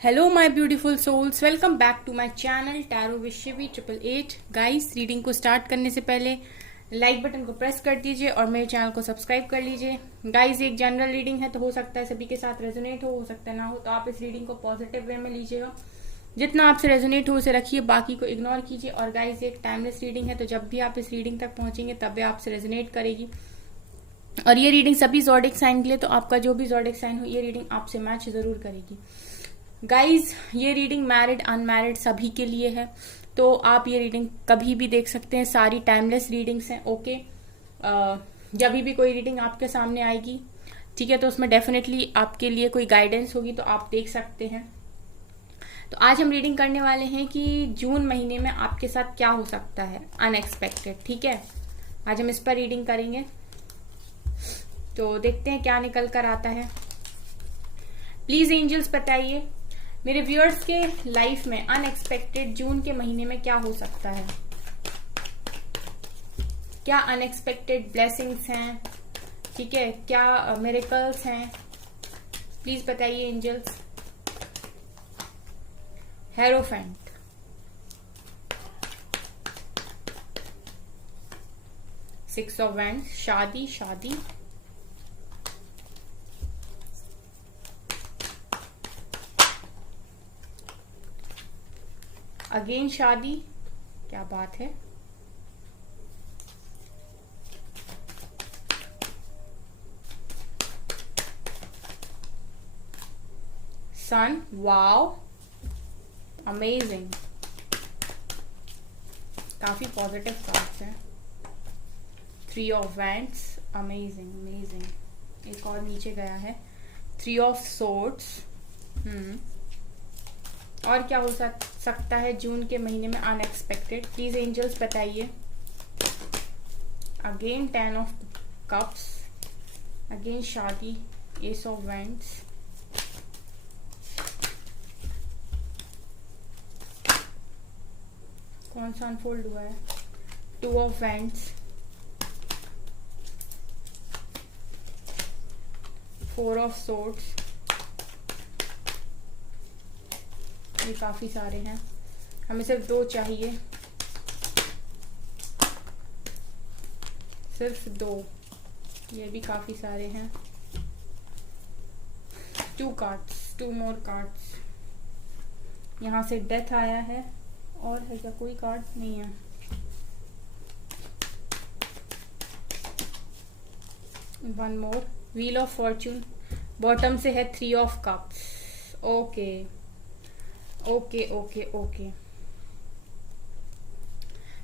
Hello my beautiful souls, welcome back to my channel tarot Vishwi 888। Guys, reading को start करने से पहले like button को प्रेस कर दीजिए और मेरे चैनल को सब्सक्राइब कर लीजिए। गाइस, एक जनरल रीडिंग है तो हो सकता है सभी के साथ रेजोनेट हो सकता है ना हो, तो आप इस रीडिंग को पॉजिटिव वे में लीजिएगा। जितना आपसे रेजोनेट हो उसे रखिए, बाकी को इग्नोर कीजिए। और गाइस, एक टाइमलेस रीडिंग है तो जब भी आप इस रीडिंग तक पहुंचेंगे तब भी आपसे रेजोनेट करेगी। और ये रीडिंग सभी ज़ोडिक साइन के लिए, तो आपका जो भी ज़ोडिक साइन हो ये रीडिंग आपसे मैच जरूर करेगी। गाइज, ये रीडिंग मैरिड अनमैरिड सभी के लिए है, तो आप ये रीडिंग कभी भी देख सकते हैं। सारी टाइमलेस रीडिंग्स हैं। ओके, जब भी कोई रीडिंग आपके सामने आएगी, ठीक है, तो उसमें डेफिनेटली आपके लिए कोई गाइडेंस होगी तो आप देख सकते हैं। तो आज हम रीडिंग करने वाले हैं कि जून महीने में आपके साथ क्या हो सकता है अनएक्सपेक्टेड। ठीक है, आज हम इस पर रीडिंग करेंगे, तो देखते हैं क्या निकल कर आता है। प्लीज एंजल्स बताइए मेरे व्यूअर्स के लाइफ में अनएक्सपेक्टेड जून के महीने में क्या हो सकता है। क्या अनएक्सपेक्टेड ब्लेसिंग्स हैं, ठीक है, क्या मिरेकल्स हैं, प्लीज बताइए angels. Hierophant, six of wands, शादी शादी, अगेन शादी, क्या बात है। सन, वाओ, अमेजिंग, काफी पॉजिटिव कार्ड्स हैं। Three of wands, amazing amazing. एक और नीचे गया है, थ्री ऑफ सोर्ड्स। और क्या हो सकता है जून के महीने में अनएक्सपेक्टेड, प्लीज एंजल्स बताइए। Again ten of cups, again शादी, एस ऑफ वैंड्स, कौन सा अनफोल्ड हुआ है, two of wands, four of swords. ये काफी सारे हैं, हमें सिर्फ दो चाहिए, सिर्फ दो। ये भी काफी सारे हैं। Two cards, two more cards. यहां से डेथ आया है, और है क्या कोई कार्ड नहीं है। One more, wheel of Fortune, bottom से है three of cups. Okay okay okay okay,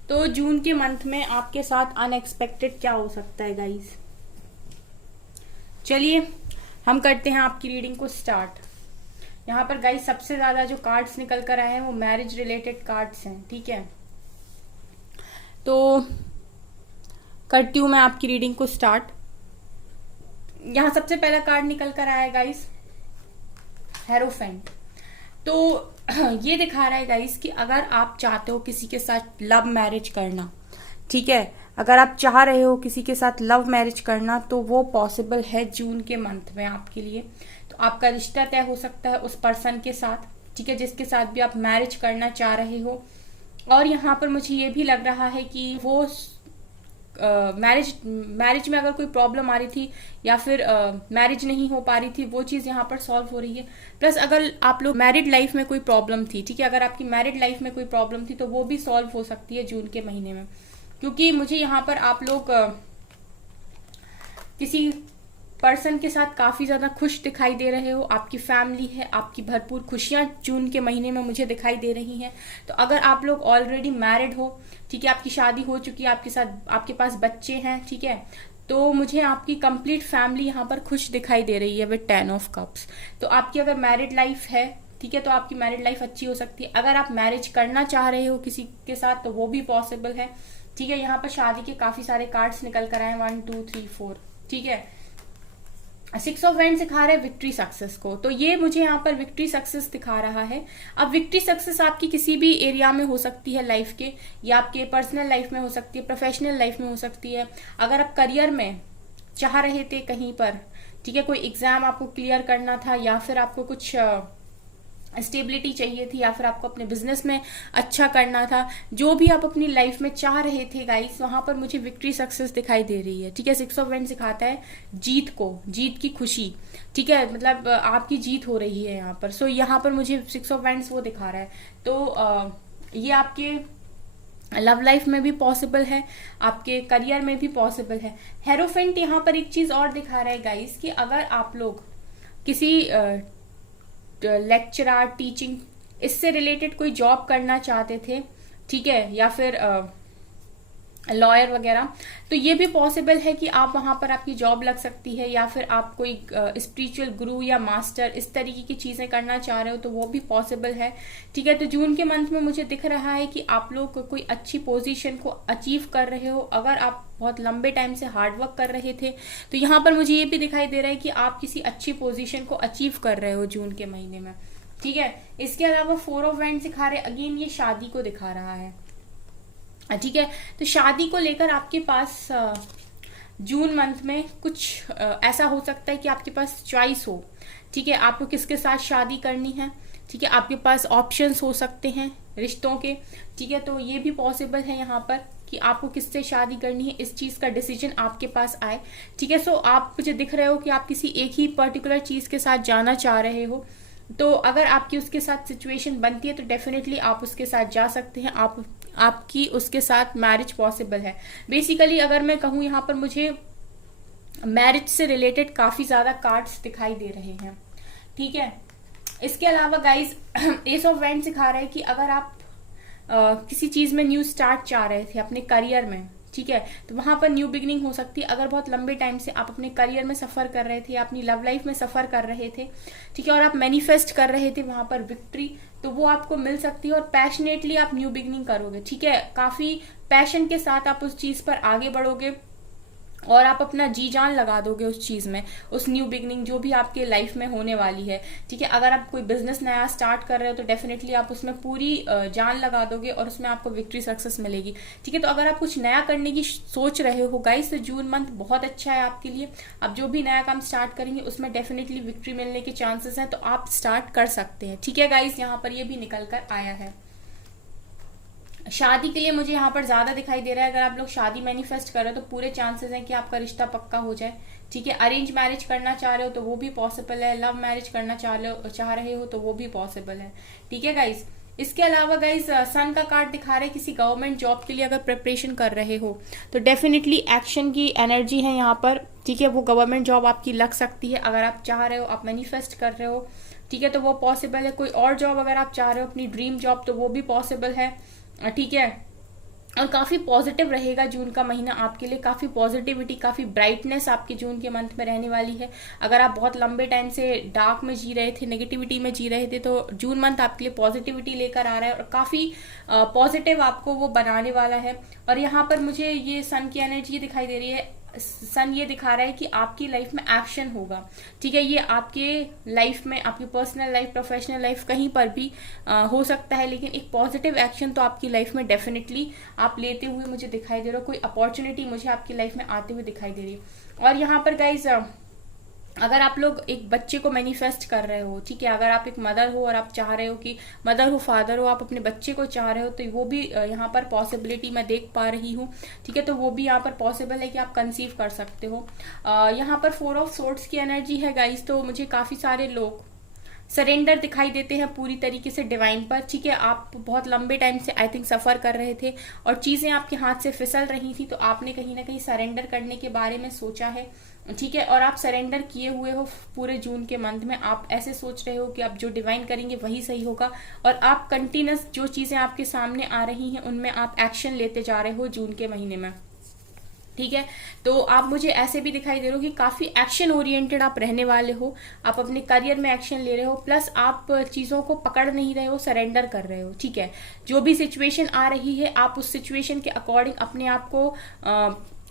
तो जून के मंथ में आपके साथ अनएक्सपेक्टेड क्या हो सकता है गाइस। चलिए हम करते हैं आपकी रीडिंग को स्टार्ट। यहाँ पर गाइस सबसे ज्यादा जो कार्ड्स निकल कर आए हैं वो मैरिज रिलेटेड कार्ड्स हैं। ठीक है, तो करती हूं मैं आपकी रीडिंग को स्टार्ट। यहाँ सबसे पहला कार्ड निकल कर आया है गाइस, हेरोफेंट। तो ये दिखा रहा है गाइस कि अगर आप चाहते हो किसी के साथ लव मैरिज करना, ठीक है, अगर आप चाह रहे हो किसी के साथ लव मैरिज करना तो वो पॉसिबल है जून के मंथ में आपके लिए। तो आपका रिश्ता तय हो सकता है उस पर्सन के साथ, ठीक है, जिसके साथ भी आप मैरिज करना चाह रहे हो। और यहाँ पर मुझे ये भी लग रहा है कि वो मैरिज में अगर कोई प्रॉब्लम आ रही थी या फिर मैरिज नहीं हो पा रही थी, वो चीज यहाँ पर सॉल्व हो रही है। प्लस अगर आप लोग मैरिड लाइफ में कोई प्रॉब्लम थी, ठीक है, अगर आपकी मैरिड लाइफ में कोई प्रॉब्लम थी तो वो भी सॉल्व हो सकती है जून के महीने में। क्योंकि मुझे यहाँ पर आप लोग किसी पर्सन के साथ काफी ज्यादा खुश दिखाई दे रहे हो, आपकी फैमिली है, आपकी भरपूर खुशियां जून के महीने में मुझे दिखाई दे रही हैं। तो अगर आप लोग ऑलरेडी मैरिड हो, ठीक है, आपकी शादी हो चुकी है, आपके साथ आपके पास बच्चे हैं, ठीक है, तो मुझे आपकी कंप्लीट फैमिली यहाँ पर खुश दिखाई दे रही है विद 10 ऑफ कप्स। तो आपकी अगर मैरिड लाइफ है, ठीक है, तो आपकी मैरिड लाइफ अच्छी हो सकती है। अगर आप मैरिज करना चाह रहे हो किसी के साथ तो वो भी पॉसिबल है। ठीक है, यहाँ पर शादी के काफी सारे कार्ड्स निकल कर आए, 1 2 3 4, ठीक है। सिक्स ऑफ वैंड्स दिखा रहा है विक्ट्री सक्सेस को, तो ये मुझे यहाँ पर विक्ट्री सक्सेस दिखा रहा है। अब विक्ट्री सक्सेस आपकी किसी भी एरिया में हो सकती है लाइफ के, या आपके पर्सनल लाइफ में हो सकती है, प्रोफेशनल लाइफ में हो सकती है। अगर आप करियर में चाह रहे थे कहीं पर, ठीक है, कोई एग्जाम आपको क्लियर करना था, या फिर आपको कुछ स्टेबिलिटी चाहिए थी, या फिर आपको अपने बिजनेस में अच्छा करना था, जो भी आप अपनी लाइफ में चाह रहे थे गाइस, वहां पर मुझे विक्ट्री सक्सेस दिखाई दे रही है। ठीक है, 6 ऑफ वैंड्स सिखाता है जीत को, जीत की खुशी। ठीक है, मतलब आपकी जीत हो रही है यहाँ पर। सो यहाँ पर मुझे 6 ऑफ वैंड्स वो दिखा रहा है। तो ये आपके लव लाइफ में भी पॉसिबल है, आपके करियर में भी पॉसिबल है। हेरोफेंट यहाँ पर एक चीज और दिखा रहा है गाइस कि अगर आप लोग किसी लेक्चरर, टीचिंग, इससे रिलेटेड कोई जॉब करना चाहते थे, ठीक है, या फिर लॉयर वगैरह, तो ये भी पॉसिबल है कि आप वहां पर आपकी जॉब लग सकती है, या फिर आप कोई स्पिरिचुअल गुरु या मास्टर इस तरीके की चीजें करना चाह रहे हो तो वो भी पॉसिबल है। ठीक है, तो जून के मंथ में मुझे दिख रहा है कि आप लोग कोई अच्छी पोजीशन को अचीव कर रहे हो। अगर आप बहुत लंबे टाइम से हार्डवर्क कर रहे थे तो यहाँ पर मुझे ये भी दिखाई दे रहा है कि आप किसी अच्छी पोजीशन को अचीव कर रहे हो जून के महीने में। ठीक है, इसके अलावा 4 ऑफ वैंड्स दिखा रहे, अगेन ये शादी को दिखा रहा है। ठीक है, तो शादी को लेकर आपके पास जून मंथ में कुछ ऐसा हो सकता है कि आपके पास चॉइस हो। ठीक है, आपको किसके साथ शादी करनी है। ठीक है, आपके पास ऑप्शंस हो सकते हैं रिश्तों के। ठीक है, तो ये भी पॉसिबल है यहाँ पर कि आपको किससे शादी करनी है, इस चीज का डिसीजन आपके पास आए। ठीक है, सो आप मुझे दिख रहे हो कि आप किसी एक ही पर्टिकुलर चीज के साथ जाना चाह रहे हो। तो अगर आपकी उसके साथ सिचुएशन बनती है तो डेफिनेटली आप उसके साथ जा सकते हैं, आपकी उसके साथ मैरिज पॉसिबल है। बेसिकली अगर मैं कहूँ, यहाँ पर मुझे मैरिज से रिलेटेड काफी ज्यादा कार्ड्स दिखाई दे रहे हैं। ठीक है, इसके अलावा गाइस एस ऑफ वैंड सिखा रहा है कि अगर आप किसी चीज में न्यू स्टार्ट चाह रहे थे अपने करियर में, ठीक है, तो वहां पर न्यू बिगनिंग हो सकती है। अगर बहुत लंबे टाइम से आप अपने करियर में सफर कर रहे थे, अपनी लव लाइफ में सफर कर रहे थे, ठीक है, और आप मैनिफेस्ट कर रहे थे वहां पर विक्ट्री, तो वो आपको मिल सकती है और पैशनेटली आप न्यू बिगनिंग करोगे। ठीक है, काफी पैशन के साथ आप उस चीज पर आगे बढ़ोगे और आप अपना जी जान लगा दोगे उस चीज में, उस न्यू बिगनिंग जो भी आपके लाइफ में होने वाली है। ठीक है, अगर आप कोई बिजनेस नया स्टार्ट कर रहे हो तो डेफिनेटली आप उसमें पूरी जान लगा दोगे और उसमें आपको विक्ट्री सक्सेस मिलेगी। ठीक है, तो अगर आप कुछ नया करने की सोच रहे हो गाइस, तो जून मंथ बहुत अच्छा है आपके लिए। आप जो भी नया काम स्टार्ट करेंगे उसमें डेफिनेटली विक्ट्री मिलने के चांसेस हैं, तो आप स्टार्ट कर सकते हैं। ठीक है गाइस, यहाँ पर ये भी निकल कर आया है। शादी के लिए मुझे यहाँ पर ज्यादा दिखाई दे रहा है। अगर आप लोग शादी मैनिफेस्ट कर रहे हो तो पूरे चांसेस हैं कि आपका रिश्ता पक्का हो जाए। ठीक है, अरेंज मैरिज करना चाह रहे हो तो वो भी पॉसिबल है, लव मैरिज करना चाह रहे हो तो वो भी पॉसिबल है। ठीक है गाइस, इसके अलावा गाइस सन का कार्ड दिखा रहे हैं किसी गवर्नमेंट जॉब के लिए अगर प्रिपरेशन कर रहे हो तो डेफिनेटली एक्शन की एनर्जी है यहाँ पर। ठीक है, वो गवर्नमेंट जॉब आपकी लग सकती है अगर आप चाह रहे हो, आप मैनिफेस्ट कर रहे हो। ठीक है, तो वो पॉसिबल है। कोई और जॉब अगर आप चाह रहे हो, अपनी ड्रीम जॉब, तो वो भी पॉसिबल है। ठीक है, और काफी पॉजिटिव रहेगा जून का महीना आपके लिए। काफी पॉजिटिविटी, काफी ब्राइटनेस आपके जून के मंथ में रहने वाली है। अगर आप बहुत लंबे टाइम से डार्क में जी रहे थे, नेगेटिविटी में जी रहे थे, तो जून मंथ आपके लिए पॉजिटिविटी लेकर आ रहा है और काफी पॉजिटिव आपको वो बनाने वाला है। और यहाँ पर मुझे ये सन की एनर्जी दिखाई दे रही है। सन ये दिखा रहा है कि आपकी लाइफ में एक्शन होगा। ठीक है, ये आपके लाइफ में, आपकी पर्सनल लाइफ, प्रोफेशनल लाइफ, कहीं पर भी हो सकता है, लेकिन एक पॉजिटिव एक्शन तो आपकी लाइफ में डेफिनेटली आप लेते हुए मुझे दिखाई दे रहा हो। कोई अपॉर्चुनिटी मुझे आपकी लाइफ में आते हुए दिखाई दे रही है। और यहाँ पर गाइज अगर आप लोग एक बच्चे को मैनिफेस्ट कर रहे हो, ठीक है, अगर आप एक मदर हो और आप चाह रहे हो कि मदर हो, फादर हो, आप अपने बच्चे को चाह रहे हो, तो वो भी यहाँ पर पॉसिबिलिटी मैं देख पा रही हूँ। ठीक है, तो वो भी यहाँ पर पॉसिबल है कि आप कंसीव कर सकते हो। यहाँ पर 4 ऑफ सोर्ड्स की एनर्जी है गाइस, तो मुझे काफी सारे लोग सरेंडर दिखाई देते हैं पूरी तरीके से डिवाइन पर। ठीक है, आप बहुत लंबे टाइम से आई थिंक सफर कर रहे थे और चीजें आपके हाथ से फिसल रही थी, तो आपने कहीं ना कहीं सरेंडर करने के बारे में सोचा है। ठीक है, और आप सरेंडर किए हुए हो पूरे जून के मंथ में। आप ऐसे सोच रहे हो कि आप जो डिवाइन करेंगे वही सही होगा, और आप कंटिन्यूस जो चीजें आपके सामने आ रही हैं उनमें आप एक्शन लेते जा रहे हो जून के महीने में। ठीक है, तो आप मुझे ऐसे भी दिखाई दे रहे हो कि काफी एक्शन ओरिएंटेड आप रहने वाले हो। आप अपने करियर में एक्शन ले रहे हो, प्लस आप चीजों को पकड़ नहीं रहे हो, सरेंडर कर रहे हो। ठीक है, जो भी सिचुएशन आ रही है आप उस सिचुएशन के अकॉर्डिंग अपने आप को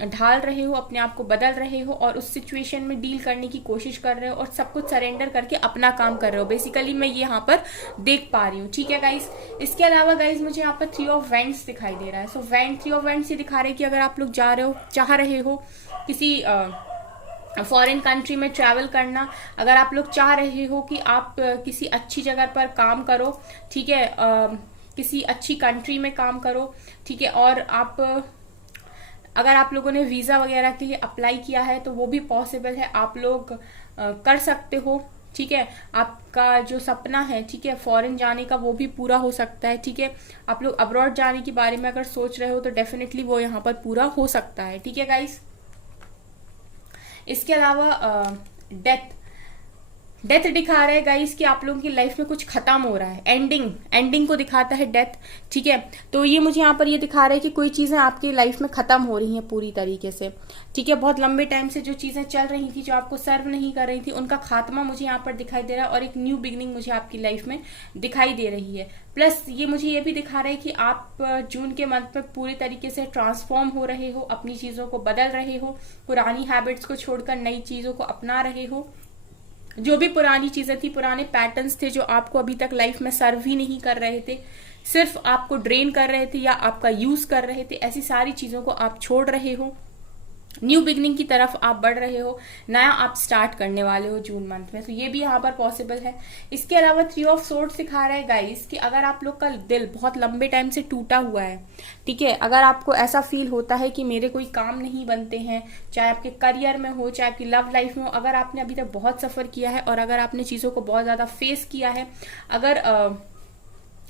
ढाल रहे हो, अपने आप को बदल रहे हो और उस सिचुएशन में डील करने की कोशिश कर रहे हो और सब कुछ सरेंडर करके अपना काम कर रहे हो। बेसिकली मैं ये यहाँ पर देख पा रही हूँ। ठीक है गाइस, इसके अलावा गाइस मुझे यहाँ पर 3 ऑफ वैंड्स दिखाई दे रहा है। 3 ऑफ वैंड्स ये दिखा रहे हैं कि अगर आप लोग चाह रहे हो किसी फॉरेन कंट्री में ट्रैवल करना, अगर आप लोग चाह रहे हो कि आप किसी अच्छी जगह पर काम करो, ठीक है, किसी अच्छी कंट्री में काम करो, ठीक है, और आप अगर आप लोगों ने वीजा वगैरह के लिए अप्लाई किया है तो वो भी पॉसिबल है, आप लोग कर सकते हो, ठीक है। आपका जो सपना है, ठीक है, फॉरेन जाने का, वो भी पूरा हो सकता है, ठीक है। आप लोग अब्रॉड जाने के बारे में अगर सोच रहे हो तो डेफिनेटली वो यहाँ पर पूरा हो सकता है, ठीक है गाइस। इसके अलावा डेथ डेथ दिखा रहा है गाइस कि आप लोगों की लाइफ में कुछ खत्म हो रहा है, एंडिंग को दिखाता है डेथ, ठीक है। तो ये मुझे यहाँ पर ये दिखा रहा है कि कोई चीजें आपकी लाइफ में खत्म हो रही हैं पूरी तरीके से, ठीक है। बहुत लंबे टाइम से जो चीजें चल रही थी, जो आपको सर्व नहीं कर रही थी, उनका खात्मा मुझे यहाँ पर दिखाई दे रहा है और एक न्यू बिगनिंग मुझे आपकी लाइफ में दिखाई दे रही है। प्लस ये मुझे ये भी दिखा रहा है कि आप जून के मंथ में पूरी तरीके से ट्रांसफॉर्म हो रहे हो, अपनी चीजों को बदल रहे हो, पुरानी हैबिट्स को छोड़कर नई चीजों को अपना रहे हो। जो भी पुरानी चीजें थी, पुराने पैटर्न्स थे जो आपको अभी तक लाइफ में सर्व ही नहीं कर रहे थे, सिर्फ आपको ड्रेन कर रहे थे या आपका यूज कर रहे थे, ऐसी सारी चीजों को आप छोड़ रहे हो, न्यू बिगनिंग की तरफ आप बढ़ रहे हो, नया आप स्टार्ट करने वाले हो जून मंथ में। तो ये भी यहाँ पर पॉसिबल है। इसके अलावा 3 ऑफ सोर्ड्स सिखा रहा है गाइस कि अगर आप लोग का दिल बहुत लंबे टाइम से टूटा हुआ है, ठीक है, अगर आपको ऐसा फील होता है कि मेरे कोई काम नहीं बनते हैं, चाहे आपके करियर में हो, चाहे आपकी लव लाइफ में हो, अगर आपने अभी तक बहुत सफर किया है और अगर आपने चीजों को बहुत ज्यादा फेस किया है, अगर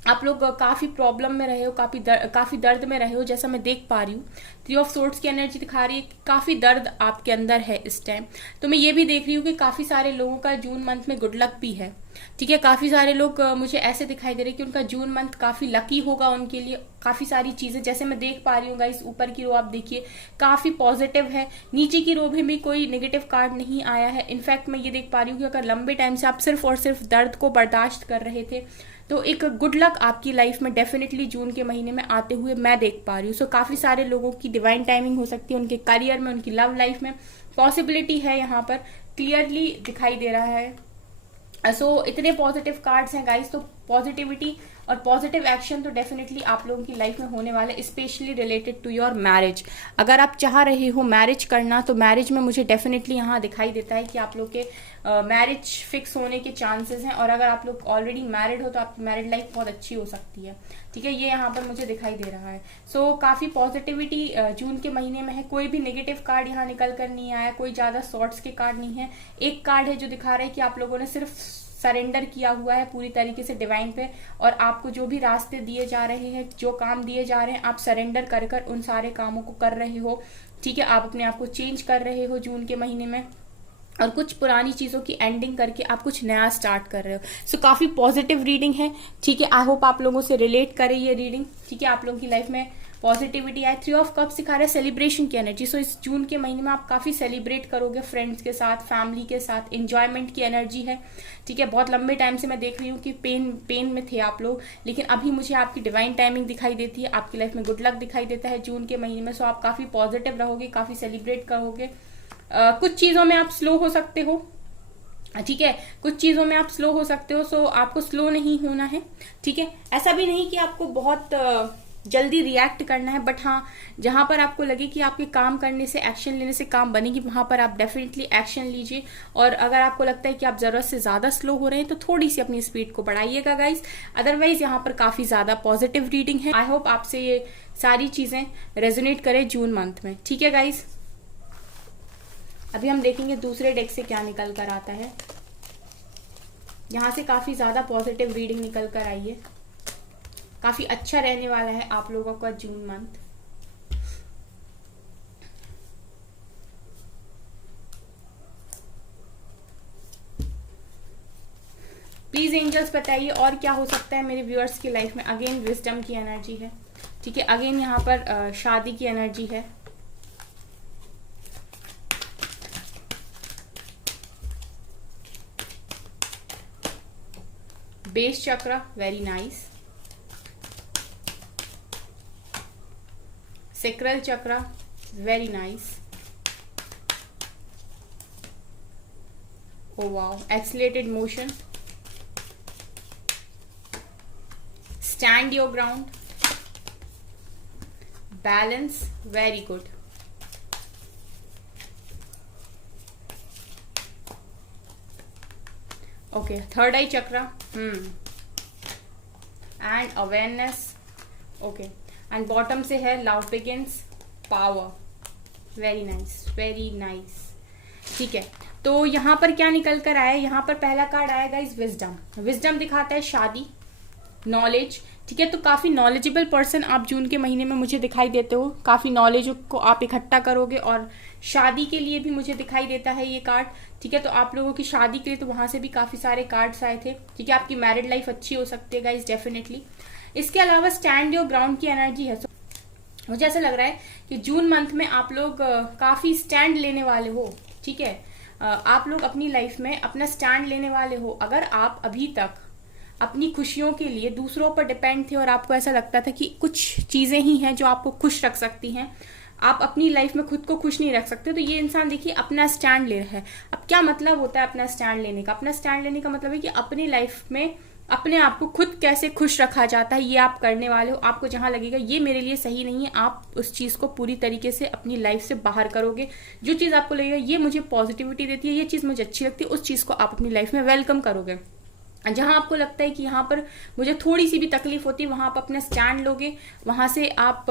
आप लोग काफी प्रॉब्लम में रहे हो, काफी दर्द में रहे हो, जैसा मैं देख पा रही हूँ 3 ऑफ सोर्ड्स की एनर्जी दिखा रही है कि काफी दर्द आपके अंदर है इस टाइम। तो मैं ये भी देख रही हूँ कि काफी सारे लोगों का जून मंथ में गुड लक भी है, ठीक है। काफी सारे लोग मुझे ऐसे दिखाई दे रहे हैं कि उनका जून मंथ काफी लकी होगा उनके लिए। काफी सारी चीजें जैसे मैं देख पा रही हूँ गाइस, ऊपर की रो आप देखिए काफी पॉजिटिव है, नीचे की रो में भी कोई नेगेटिव कार्ड नहीं आया है। इनफैक्ट मैं ये देख पा रही हूँ कि अगर लंबे टाइम से आप सिर्फ और सिर्फ दर्द को बर्दाश्त कर रहे थे तो एक गुड लक आपकी लाइफ में डेफिनेटली जून के महीने में आते हुए मैं देख पा रही हूँ। सो काफी सारे लोगों की डिवाइन टाइमिंग हो सकती है, उनके करियर में, उनकी लव लाइफ में पॉसिबिलिटी है, यहाँ पर क्लियरली दिखाई दे रहा है। सो इतने पॉजिटिव कार्ड्स हैं गाइस, तो पॉजिटिविटी और पॉजिटिव एक्शन तो डेफिनेटली आप लोगों की लाइफ में होने वाले, specially related to your marriage. अगर आप चाह रहे हो मैरिज करना तो मैरिज में मुझे डेफिनेटली यहाँ दिखाई देता है कि आप लोग के मैरिज फिक्स होने के चांसेस हैं। और अगर आप लोग ऑलरेडी मैरिड हो तो आपकी मैरिड लाइफ बहुत अच्छी हो सकती है, ठीक है, ये यहाँ पर मुझे दिखाई दे रहा है। सो काफी पॉजिटिविटी जून के महीने में है। कोई भी नेगेटिव कार्ड यहाँ निकल कर नहीं आया, कोई ज्यादा सॉर्ट्स के कार्ड नहीं है। एक कार्ड है जो दिखा रहा है कि आप लोगों ने सिर्फ सरेंडर किया हुआ है पूरी तरीके से डिवाइन पे, और आपको जो भी रास्ते दिए जा रहे हैं, जो काम दिए जा रहे हैं, आप सरेंडर कर कर उन सारे कामों को कर रहे हो, ठीक है। आप अपने आप को चेंज कर रहे हो जून के महीने में, और कुछ पुरानी चीजों की एंडिंग करके आप कुछ नया स्टार्ट कर रहे हो। सो काफी पॉजिटिव रीडिंग है, ठीक है। आई होप आप लोगों से रिलेट करे ये रीडिंग, ठीक है, आप लोगों की लाइफ में पॉजिटिविटी आए। 3 ऑफ कप्स सिखा रहा है सेलिब्रेशन की एनर्जी। सो इस जून के महीने में आप काफी सेलिब्रेट करोगे फ्रेंड्स के साथ, फैमिली के साथ, एंजॉयमेंट की एनर्जी है, ठीक है। बहुत लंबे टाइम से मैं देख रही हूँ कि पेन में थे आप लोग, लेकिन अभी मुझे आपकी डिवाइन टाइमिंग दिखाई देती है, आपकी लाइफ में गुड लक दिखाई देता है जून के महीने में। सो आप काफी पॉजिटिव रहोगे, काफी सेलिब्रेट करोगे। कुछ चीजों में आप स्लो हो सकते हो, ठीक है, कुछ चीजों में आप स्लो हो सकते हो। सो आपको स्लो नहीं होना है, ठीक है। ऐसा भी नहीं कि आपको बहुत जल्दी रिएक्ट करना है, बट हाँ, जहां पर आपको लगे कि आपके काम करने से, एक्शन लेने से काम बनेगी, वहां पर आप डेफिनेटली एक्शन लीजिए। और अगर आपको लगता है कि आप जरूरत से ज्यादा स्लो हो रहे हैं तो थोड़ी सी अपनी स्पीड को बढ़ाइएगा गाइस। अदरवाइज यहाँ पर काफी ज्यादा पॉजिटिव रीडिंग है। आई होप आपसे ये सारी चीजें रेजोनेट करे जून मंथ में, ठीक है गाइस। अभी हम देखेंगे दूसरे डेक से क्या निकल कर आता है। यहाँ से काफी ज्यादा पॉजिटिव रीडिंग निकल कर आई है, काफी अच्छा रहने वाला है आप लोगों का जून मंथ। प्लीज एंजल्स बताइए और क्या हो सकता है मेरे व्यूअर्स की लाइफ में। अगेन विजडम की एनर्जी है, ठीक है। अगेन यहाँ पर शादी की एनर्जी है, बेस चक्र, वेरी नाइस। सेक्रल चक्र, very nice. Oh wow, accelerated motion, stand your ground, balance, very good. Okay, third I chakra, and awareness, okay, and bottom से है love begins, power, very nice, very nice. ठीक है, तो यहाँ पर क्या निकल कर आया, यहाँ पर पहला कार्ड आया गाइस विजडम। विजडम दिखाता है शादी, नॉलेज। ठीक है, तो काफी नॉलेजेबल पर्सन आप जून के महीने में मुझे दिखाई देते हो, काफी नॉलेज को आप इकट्ठा करोगे, और शादी के लिए भी मुझे दिखाई देता है ये कार्ड। ठीक है, तो आप लोगों की शादी के लिए तो वहां से भी काफी सारे कार्ड्स आए थे। ठीक है, आपकी मैरिड लाइफ अच्छी हो सकती है गाइस, डेफिनेटली। इसके अलावा स्टैंड योर ग्राउंड की एनर्जी है। मुझे ऐसा लग रहा है कि जून मंथ में आप लोग काफी स्टैंड लेने वाले हो। ठीक है, आप लोग अपनी लाइफ में अपना स्टैंड लेने वाले हो। अगर आप अभी तक अपनी खुशियों के लिए दूसरों पर डिपेंड थे और आपको ऐसा लगता था कि कुछ चीजें ही हैं जो आपको खुश रख सकती हैं, आप अपनी लाइफ में खुद को खुश नहीं रख सकते, तो ये इंसान देखिए अपना स्टैंड ले रहा है। अब क्या मतलब होता है अपना स्टैंड लेने का? अपना स्टैंड लेने का मतलब है कि अपनी लाइफ में अपने आप को खुद कैसे खुश रखा जाता है, ये आप करने वाले हो। आपको जहां लगेगा ये मेरे लिए सही नहीं है, आप उस चीज को पूरी तरीके से अपनी लाइफ से बाहर करोगे। जो चीज आपको लगेगा ये मुझे पॉजिटिविटी देती है, ये चीज मुझे अच्छी लगती है, उस चीज को आप अपनी लाइफ में वेलकम करोगे। जहां आपको लगता है कि यहाँ पर मुझे थोड़ी सी भी तकलीफ होती है, वहां आप अपना स्टैंड लोगे, वहां से आप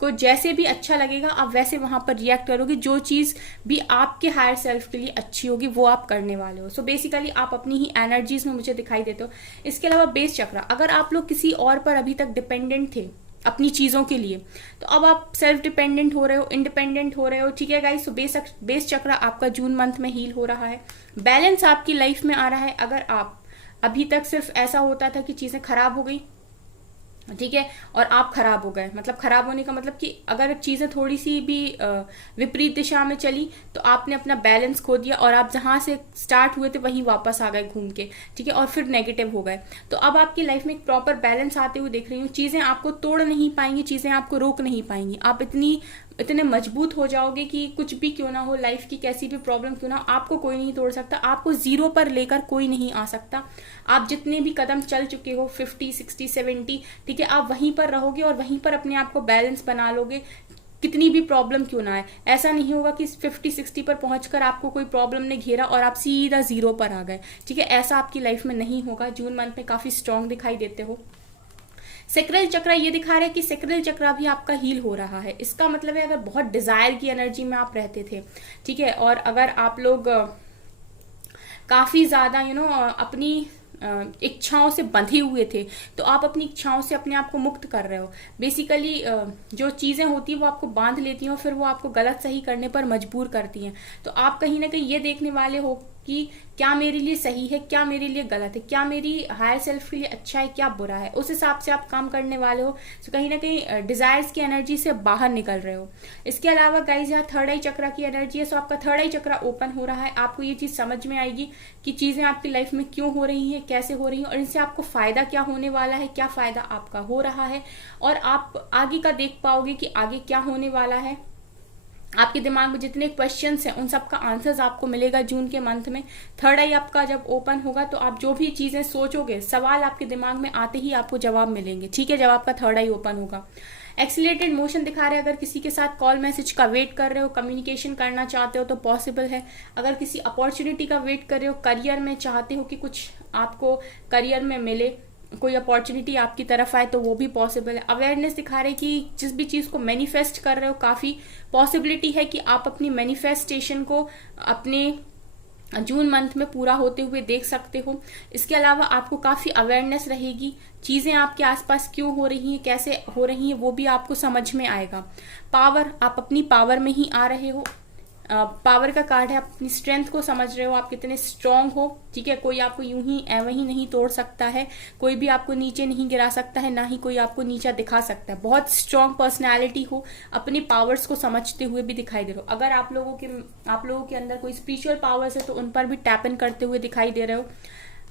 को जैसे भी अच्छा लगेगा आप वैसे वहां पर रिएक्ट करोगे। जो चीज भी आपके हायर सेल्फ के लिए अच्छी होगी वो आप करने वाले हो। सो बेसिकली आप अपनी ही एनर्जीज में मुझे दिखाई देते हो। इसके अलावा बेस चक्रा, अगर आप लोग किसी और पर अभी तक डिपेंडेंट थे अपनी चीजों के लिए, तो अब आप सेल्फ डिपेंडेंट हो रहे हो, इंडिपेंडेंट हो रहे हो। ठीक है गाइस, तो बेस चक्रा आपका जून मंथ में हील हो रहा है, बैलेंस आपकी लाइफ में आ रहा है। अगर आप अभी तक सिर्फ ऐसा होता था कि चीजें खराब हो गई, ठीक है, और आप खराब हो गए, मतलब खराब होने का मतलब कि अगर चीजें थोड़ी सी भी विपरीत दिशा में चली तो आपने अपना बैलेंस खो दिया और आप जहां से स्टार्ट हुए थे वहीं वापस आ गए घूम के। ठीक है, और फिर नेगेटिव हो गए। तो अब आपकी लाइफ में एक प्रॉपर बैलेंस आते हुए देख रही हूँ। चीजें आपको तोड़ नहीं पाएंगी, चीजें आपको रोक नहीं पाएंगी। आप इतने मजबूत हो जाओगे कि कुछ भी क्यों ना हो, लाइफ की कैसी भी प्रॉब्लम क्यों ना हो, आपको कोई नहीं तोड़ सकता, आपको जीरो पर लेकर कोई नहीं आ सकता। आप जितने भी कदम चल चुके हो 50, 60, 70, ठीक है, आप वहीं पर रहोगे और वहीं पर अपने आप को बैलेंस बना लोगे, कितनी भी प्रॉब्लम क्यों ना आए। ऐसा नहीं होगा कि 50, 60 पर पहुंचकर आपको कोई प्रॉब्लम ने घेरा और आप सीधा जीरो पर आ गए। ठीक है, ऐसा आपकी लाइफ में नहीं होगा। जून मंथ में काफी स्ट्रांग दिखाई देते हो। सेक्रल चक्रा ये दिखा रहा है कि सेक्रल चक्रा भी आपका हील हो रहा है। इसका मतलब है अगर बहुत डिजायर की एनर्जी में आप रहते थे, ठीक है, और अगर आप लोग काफी ज्यादा अपनी इच्छाओं से बंधे हुए थे, तो आप अपनी इच्छाओं से अपने आप को मुक्त कर रहे हो। बेसिकली जो चीजें होती है वो आपको बांध लेती हैं और फिर वो आपको गलत सही करने पर मजबूर करती हैं। तो आप कहीं ना कहीं ये देखने वाले हो कि क्या मेरे लिए सही है, क्या मेरे लिए गलत है, क्या मेरी हायर सेल्फ के लिए अच्छा है, क्या बुरा है, उस हिसाब से आप काम करने वाले हो। तो कहीं ना कहीं डिजायर्स की एनर्जी से बाहर निकल रहे हो। इसके अलावा गाइज यहाँ थर्ड आई चक्रा की एनर्जी है, सो आपका थर्ड आई चक्रा ओपन हो रहा है। आपको ये चीज समझ में आएगी कि चीजें आपकी लाइफ में क्यों हो रही है, कैसे हो रही है, और इनसे आपको फायदा क्या होने वाला है, क्या फायदा आपका हो रहा है, और आप आगे का देख पाओगे कि आगे क्या होने वाला है। आपके दिमाग में जितने क्वेश्चंस हैं उन सबका आंसर्स आपको मिलेगा जून के मंथ में। थर्ड आई आपका जब ओपन होगा तो आप जो भी चीजें सोचोगे, सवाल आपके दिमाग में आते ही आपको जवाब मिलेंगे। ठीक है, जब आपका थर्ड आई ओपन होगा। एक्सीलरेटेड मोशन दिखा रहे हैं, अगर किसी के साथ कॉल मैसेज का वेट कर रहे हो, कम्युनिकेशन करना चाहते हो तो पॉसिबल है। अगर किसी अपॉर्चुनिटी का वेट कर रहे हो, करियर में चाहते हो कि कुछ आपको करियर में मिले, कोई अपॉर्चुनिटी आपकी तरफ आए, तो वो भी पॉसिबल है। अवेयरनेस दिखा रहे कि जिस भी चीज को मैनिफेस्ट कर रहे हो, काफी पॉसिबिलिटी है कि आप अपनी मैनिफेस्टेशन को अपने जून मंथ में पूरा होते हुए देख सकते हो। इसके अलावा आपको काफी अवेयरनेस रहेगी, चीजें आपके आसपास क्यों हो रही हैं, कैसे हो रही हैं, वो भी आपको समझ में आएगा। पावर, आप अपनी पावर में ही आ रहे हो। पावर का कार्ड है, आप अपनी स्ट्रेंथ को समझ रहे हो, आप कितने स्ट्रांग हो। ठीक है, कोई आपको यूं ही एवं ही नहीं तोड़ सकता है, कोई भी आपको नीचे नहीं गिरा सकता है, ना ही कोई आपको नीचा दिखा सकता है। बहुत स्ट्रांग पर्सनैलिटी हो, अपनी पावर्स को समझते हुए भी दिखाई दे रहे हो। अगर आप लोगों के अंदर कोई स्पिरिचुअल पावर्स है तो उन पर भी टैप इन करते हुए दिखाई दे रहे हो।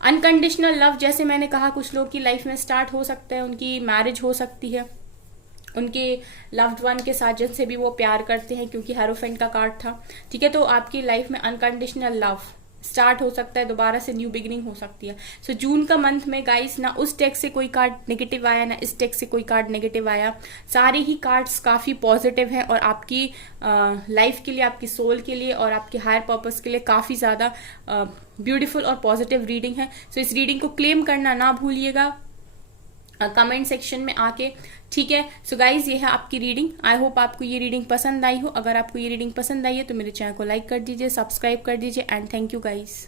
अनकंडीशनल लव, जैसे मैंने कहा, कुछ लोग की लाइफ में स्टार्ट हो सकता है, उनकी मैरिज हो सकती है, उनके लव्ड वन के साजन से भी वो प्यार करते हैं क्योंकि हेरोफेंट का कार्ड था। ठीक है, तो आपकी लाइफ में अनकंडीशनल लव स्टार्ट हो सकता है, दोबारा से न्यू बिगिनिंग हो सकती है। सो जून का मंथ में गाइस ना उस टेक से कोई कार्ड नेगेटिव आया, ना इस टेक से कोई कार्ड नेगेटिव आया। सारे ही कार्ड्स काफी पॉजिटिव हैं और आपकी लाइफ के लिए, आपकी सोल के लिए और आपके हायर पर्पस के लिए काफी ज्यादा ब्यूटीफुल और पॉजिटिव रीडिंग है। सो इस रीडिंग को क्लेम करना ना भूलिएगा कमेंट सेक्शन में आके, ठीक है। सो गाइज ये है आपकी रीडिंग। आई होप आपको ये रीडिंग पसंद आई हो। अगर आपको ये रीडिंग पसंद आई है तो मेरे चैनल को लाइक कर दीजिए, सब्सक्राइब कर दीजिए एंड थैंक यू गाइज।